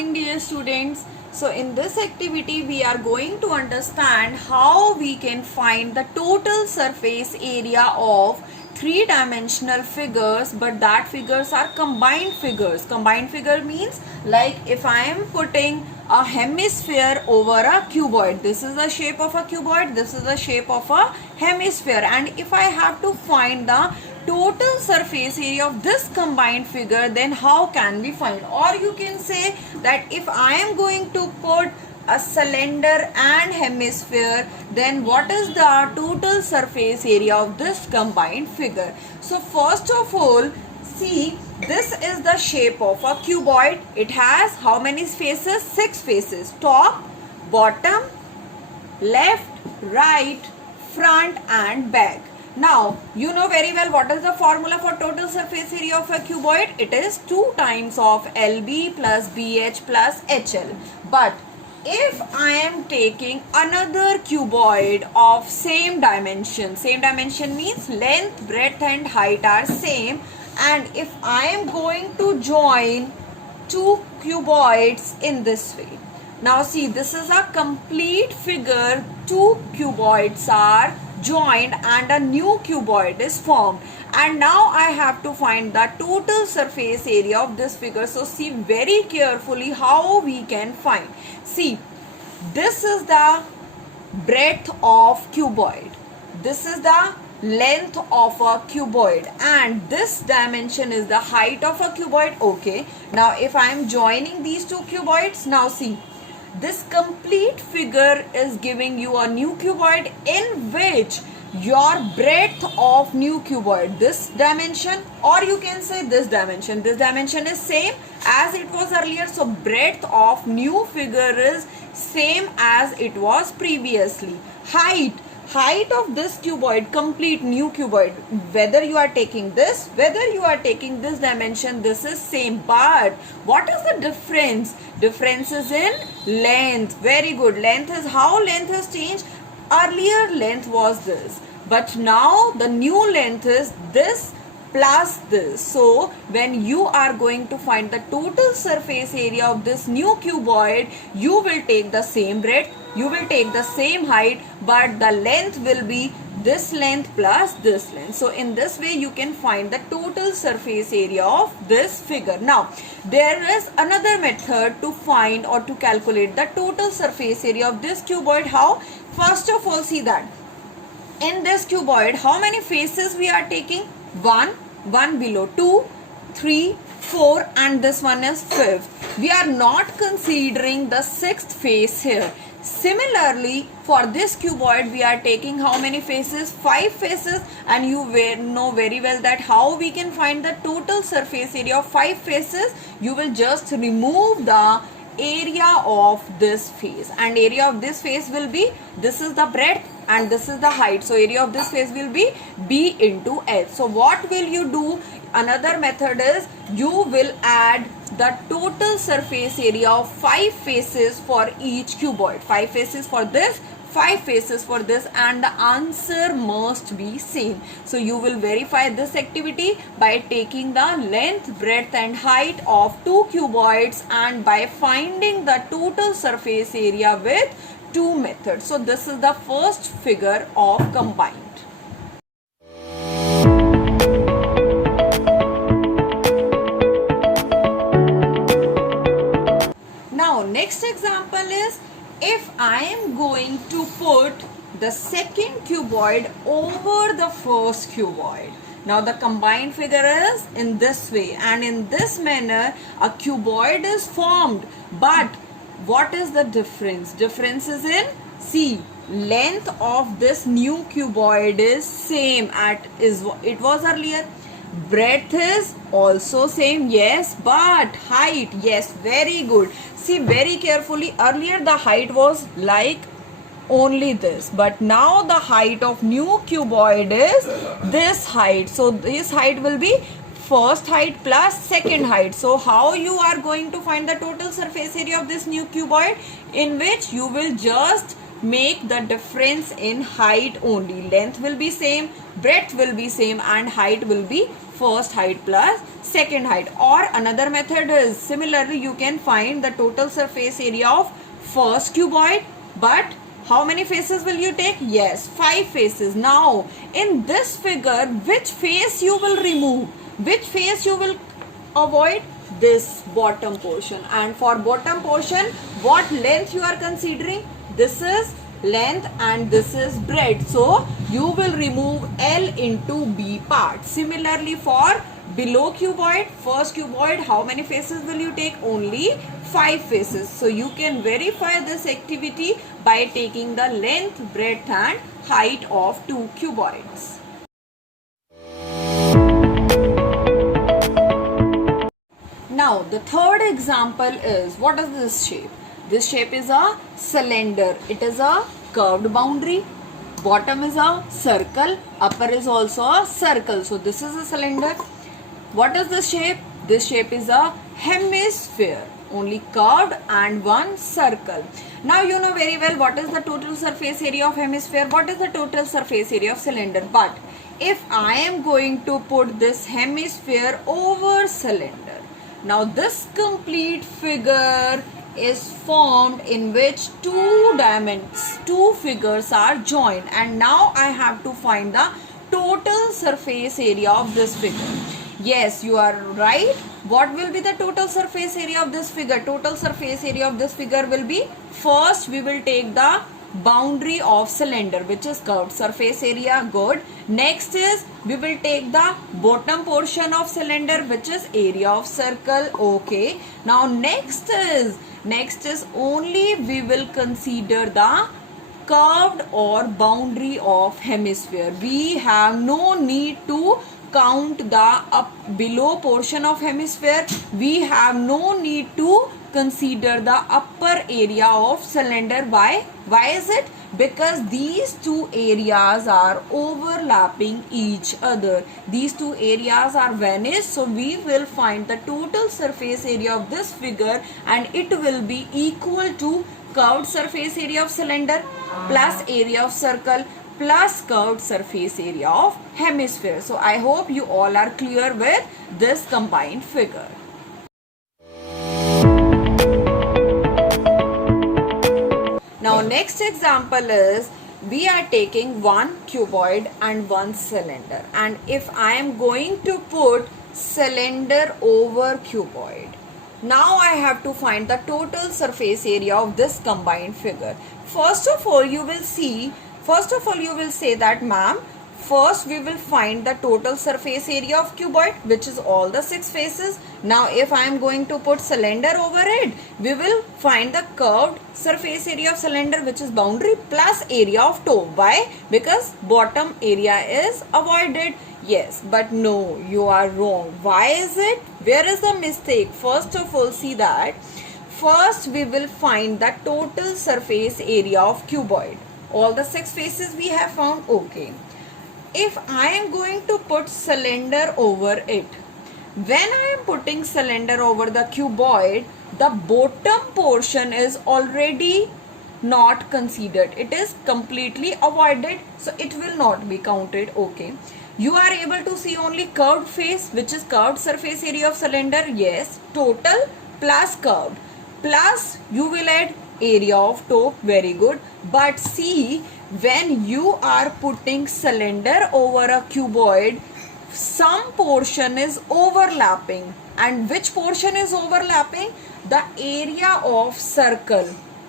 morning, dear students. So in this activity we are going to understand how we can find the total surface area of three-dimensional figures, but that figures are combined figures. Combined figure means like if I am putting a hemisphere over a cuboid, this is the shape of a cuboid, this is the shape of a hemisphere, and if I have to find the total surface area of this combined figure, then how can we find? Or you can say that if I am going to put a cylinder and hemisphere, then what is the total surface area of this combined figure? So first of all, see, this is the shape of a cuboid. It has how many faces? 6 faces: top, bottom, left, right, front and back. Now, you know very well what is the formula for total surface area of a cuboid. It is 2 times of LB plus BH plus HL. But if I am taking another cuboid of same dimension means length, breadth and height are same, and if I am going to join 2 cuboids in this way. Now see, this is a complete figure. 2 cuboids are joined and a new cuboid is formed, and now I have to find the total surface area of this figure. So see very carefully how we can find. See, this is the breadth of cuboid, this is the length of a cuboid, and this dimension is the height of a cuboid. Okay, now if I am joining these 2 cuboids, now see, this complete figure is giving you a new cuboid in which your breadth of new cuboid, this dimension, or you can say this dimension is same as it was earlier. So breadth of new figure is same as it was previously. Height of this cuboid, complete new cuboid, whether you are taking this, whether you are taking this dimension, this is same. But what is the difference? Difference is in length. Very good. Length is how length has changed. Earlier length was this, but now the new length is this plus this. So when you are going to find the total surface area of this new cuboid, you will take the same breadth, you will take the same height, but the length will be this length plus this length. So in this way you can find the total surface area of this figure. Now there is another method to find or to calculate the total surface area of this cuboid. How? First of all, see that in this cuboid how many faces we are taking? 1 below, 2, 3, 4, and this one is 5th. We are not considering the 6th face here. Similarly, for this cuboid we are taking how many faces? 5 faces, and you know very well that how we can find the total surface area of 5 faces. You will just remove the area of this face, and area of this face will be, this is the breadth and this is the height, so area of this face will be B into H. So what will you do? Another method is you will add the total surface area of 5 faces for each cuboid. 5 faces for this, 5 faces for this, and the answer must be same. So you will verify this activity by taking the length, breadth and height of 2 cuboids and by finding the total surface area with 2 methods. So this is the first figure of combined. Now next example is, if I am going to put the second cuboid over the first cuboid. Now the combined figure is in this way, and in this manner a cuboid is formed. But what is the difference? Difference is in, see, length of this new cuboid is same as it was earlier. Breadth is also same, yes, but height, yes, very good. See very carefully, earlier the height was like only this, but now the height of new cuboid is this height. So this height will be first height plus second height. So how you are going to find the total surface area of this new cuboid? In which you will just make the difference in height only. Length will be same, breadth will be same, and height will be first height plus second height. Or another method is, similarly you can find the total surface area of first cuboid, but how many faces will you take? Yes, 5 faces. Now in this figure, which face you will remove? Which face you will avoid? This bottom portion. And for bottom portion, what length you are considering? This is length and this is breadth. So you will remove L into B part. Similarly for below cuboid, first cuboid, how many faces will you take? Only 5 faces. So you can verify this activity by taking the length, breadth and height of 2 cuboids. Now the third example is, what is this shape? This shape is a cylinder. It is a curved boundary. Bottom is a circle. Upper is also a circle. So this is a cylinder. What is this shape? This shape is a hemisphere. Only curved and one circle. Now you know very well what is the total surface area of hemisphere. What is the total surface area of cylinder? But if I am going to put this hemisphere over cylinder, now this complete figure is formed in which two figures are joined, and now I have to find the total surface area of this figure. Yes, you are right. What will be the total surface area of this figure? Total surface area of this figure will be, first we will take the boundary of cylinder, which is curved surface area. Good. Next is we will take the bottom portion of cylinder, which is area of circle. Okay. Now next is only we will consider the curved or boundary of hemisphere. We have no need to count the below portion of hemisphere. We have no need to consider the upper area of cylinder. Why is it? Because these two areas are overlapping each other. These two areas are vanished. So we will find the total surface area of this figure, and it will be equal to curved surface area of cylinder plus area of circle plus curved surface area of hemisphere. So I hope you all are clear with this combined figure. Now next example is, we are taking one cuboid and one cylinder, and if I am going to put cylinder over cuboid, now I have to find the total surface area of this combined figure. First of all you will say that, ma'am, first we will find the total surface area of cuboid, which is all the 6 faces. Now if I am going to put cylinder over it, we will find the curved surface area of cylinder, which is boundary plus area of toe. Why? Because bottom area is avoided. Yes, but no, you are wrong. Why is it? Where is the mistake? First of all, see that first we will find the total surface area of cuboid. All the 6 faces we have found. Okay. If I am going to put cylinder over it, when I am putting cylinder over the cuboid, the bottom portion is already not considered. It is completely avoided, so it will not be counted. Okay. You are able to see only curved face, which is curved surface area of cylinder. Yes. Total plus curved plus you will add area of toe. Very good. But see, when you are putting cylinder over a cuboid, some portion is overlapping. And which portion is overlapping? The area of circle.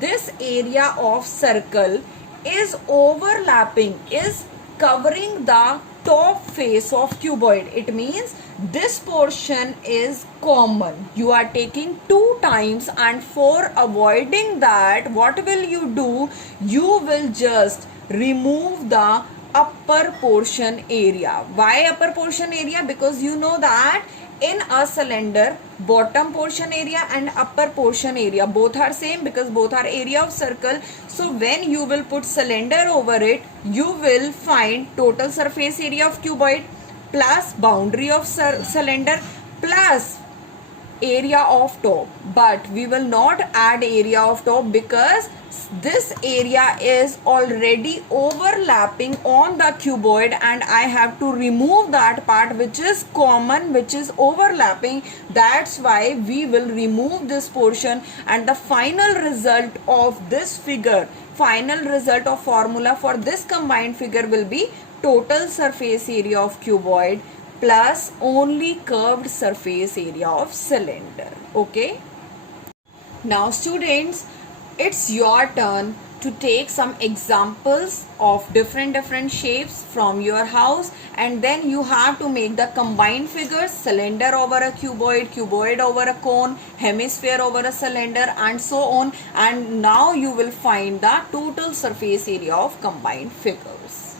This area of circle is overlapping, is covering the top face of cuboid. It means this portion is common. You are taking 2 times, and for avoiding that, what will you do? You will just remove the upper portion area. Why upper portion area? Because you know that in a cylinder, bottom portion area and upper portion area both are same, because both are area of circle. So when you will put cylinder over it, you will find total surface area of cuboid plus boundary of cylinder plus area of top, but we will not add area of top because this area is already overlapping on the cuboid and I have to remove that part which is common, which is overlapping. That's why we will remove this portion, and the final result of this figure, final result of formula for this combined figure will be total surface area of cuboid plus only curved surface area of cylinder. Okay. Now students, it's your turn to take some examples of different shapes from your house, and then you have to make the combined figures: cylinder over a cuboid, cuboid over a cone, hemisphere over a cylinder, and so on. And now you will find the total surface area of combined figures.